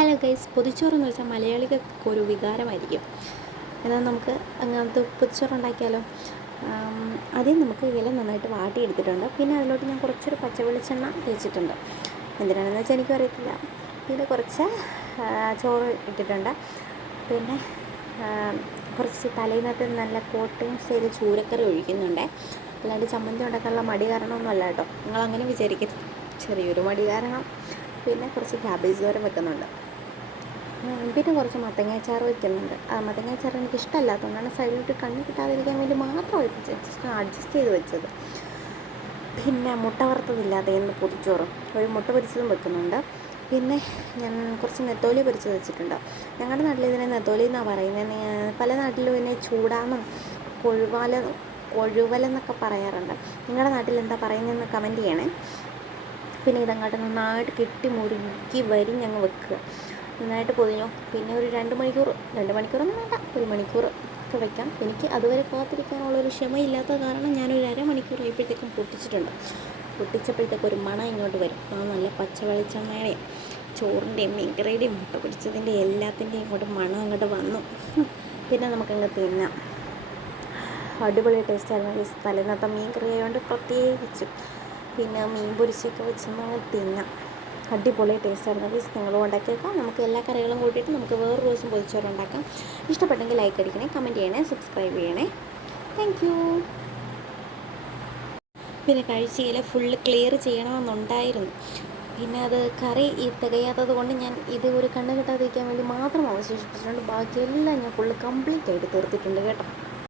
Hello guys, പൊതിച്ചോറെന്ന് വെച്ചാൽ മലയാളികൾക്ക് ഒരു വികാരമായിരിക്കും. എന്നാൽ നമുക്ക് അങ്ങനത്തെ പൊതിച്ചോറ് ഉണ്ടാക്കിയാലോ. ആദ്യം നമുക്ക് ഇല നന്നായിട്ട് വാട്ടിയെടുത്തിട്ടുണ്ട്. പിന്നെ അതിലോട്ട് ഞാൻ കുറച്ചൊരു പച്ച വെളിച്ചെണ്ണ തേച്ചിട്ടുണ്ട്. എന്തിനാണെന്ന് വെച്ചാൽ എനിക്കും അറിയത്തില്ല. പിന്നെ കുറച്ച് ചോറ് ഇട്ടിട്ടുണ്ട്. പിന്നെ കുറച്ച് തലേന്നത്തെ നല്ല കോട്ടയം സ്റ്റൈൽ ചൂരക്കറി ഒഴിക്കുന്നുണ്ട്. അല്ലാണ്ട് ചമ്മന്തി ഉണ്ടാക്കാനുള്ള മടി കാരണമൊന്നുമല്ല കേട്ടോ, നിങ്ങളങ്ങനെ വിചാരിക്കരുത്. ചെറിയൊരു മടി കാരണം. പിന്നെ കുറച്ച് ക്യാബേജ് തോരൻ വെക്കുന്നുണ്ട്. പിന്നെ കുറച്ച് മത്തങ്ങാച്ചാറ് വയ്ക്കുന്നുണ്ട്. മത്തങ്ങാച്ചാറ് എനിക്ക് ഇഷ്ടമല്ലാത്തതുകൊണ്ടാണ് സൈഡിലോട്ട് കണ്ണ് കിട്ടാതിരിക്കാൻ വേണ്ടി മാത്രം അഡ്ജസ്റ്റ് ചെയ്ത് വെച്ചത്. പിന്നെ മുട്ട വറുത്തതില്ലാതെ എന്ന് പൊതിച്ചോറും ഒരു മുട്ട പൊരിച്ചതും വെക്കുന്നുണ്ട്. പിന്നെ ഞാൻ കുറച്ച് നെത്തോലി പൊരിച്ചത് വെച്ചിട്ടുണ്ട്. ഞങ്ങളുടെ നാട്ടിൽ ഇതിനെ നെത്തോലി എന്നാണ് പറയുന്നത്. പല നാട്ടിലും ഇതിനെ ചൂടാന്നും കൊഴുവലെന്നൊക്കെ പറയാറുണ്ട്. നിങ്ങളുടെ നാട്ടിൽ എന്താ പറയുന്നതെന്ന് കമൻറ്റ് ചെയ്യണേ. പിന്നെ ഇതങ്ങോട്ട് നന്നായിട്ട് കെട്ടി മുറുക്കി വരിഞ്ഞങ്ങ് വെക്കുക. നന്നായിട്ട് പൊതിഞ്ഞു. പിന്നെ ഒരു 2 മണിക്കൂറൊന്നും വേണ്ട, 1 മണിക്കൂർ ഒക്കെ വയ്ക്കാം. എനിക്ക് അതുവരെ കാത്തിരിക്കാനുള്ളൊരു ക്ഷമയില്ലാത്ത കാരണം ഞാനൊരു അരമണിക്കൂറായപ്പോഴത്തേക്കും പൊട്ടിച്ചപ്പോഴത്തേക്കും ഒരു മണം ഇങ്ങോട്ട് വരും. നല്ല പച്ച വെളിച്ചെണ്ണയുടെയും ചോറിൻ്റെയും മീൻകറിയുടെയും മുട്ട പൊരിച്ചതിൻ്റെ എല്ലാത്തിൻ്റെയും ഇങ്ങോട്ട് മണം അങ്ങോട്ട് വന്നു. പിന്നെ നമുക്കങ്ങ് തിന്നാം. അടിപൊളി ടേസ്റ്റായിരുന്നു. തലേന്നത്തെ മീൻ കറി ആയതുകൊണ്ട് പ്രത്യേകിച്ചും. പിന്നെ മീൻ പൊരിച്ചൊക്കെ വെച്ചൊന്ന് തിന്നാം. അടിപൊളി ടേസ്റ്റായിരുന്നു. നിങ്ങളും ഉണ്ടാക്കിയേക്കാം. നമുക്ക് എല്ലാ കറികളും കൂട്ടിയിട്ട് നമുക്ക് വേറൊരു ദിവസം പൊതിച്ചോറുണ്ടാക്കാം. ഇഷ്ടപ്പെട്ടെങ്കിൽ ലൈക്ക് അടിക്കണേ, കമൻറ്റ് ചെയ്യണേ, സബ്സ്ക്രൈബ് ചെയ്യണേ. Thank you. പിന്നെ കഴിച്ചയില ഫുള്ള് ക്ലിയർ ചെയ്യണമെന്നുണ്ടായിരുന്നു. പിന്നെ അത് കറി തികയാത്തത് കൊണ്ട് ഞാൻ ഇത് ഒരു കണ്ണ് കിട്ടാതിരിക്കാൻ വേണ്ടി മാത്രം അവശേഷിപ്പിച്ചിട്ടുണ്ട്. ബാക്കിയെല്ലാം ഞാൻ ഫുള്ള് കംപ്ലീറ്റ് ആയിട്ട് തീർത്തിട്ടുണ്ട് കേട്ടോ.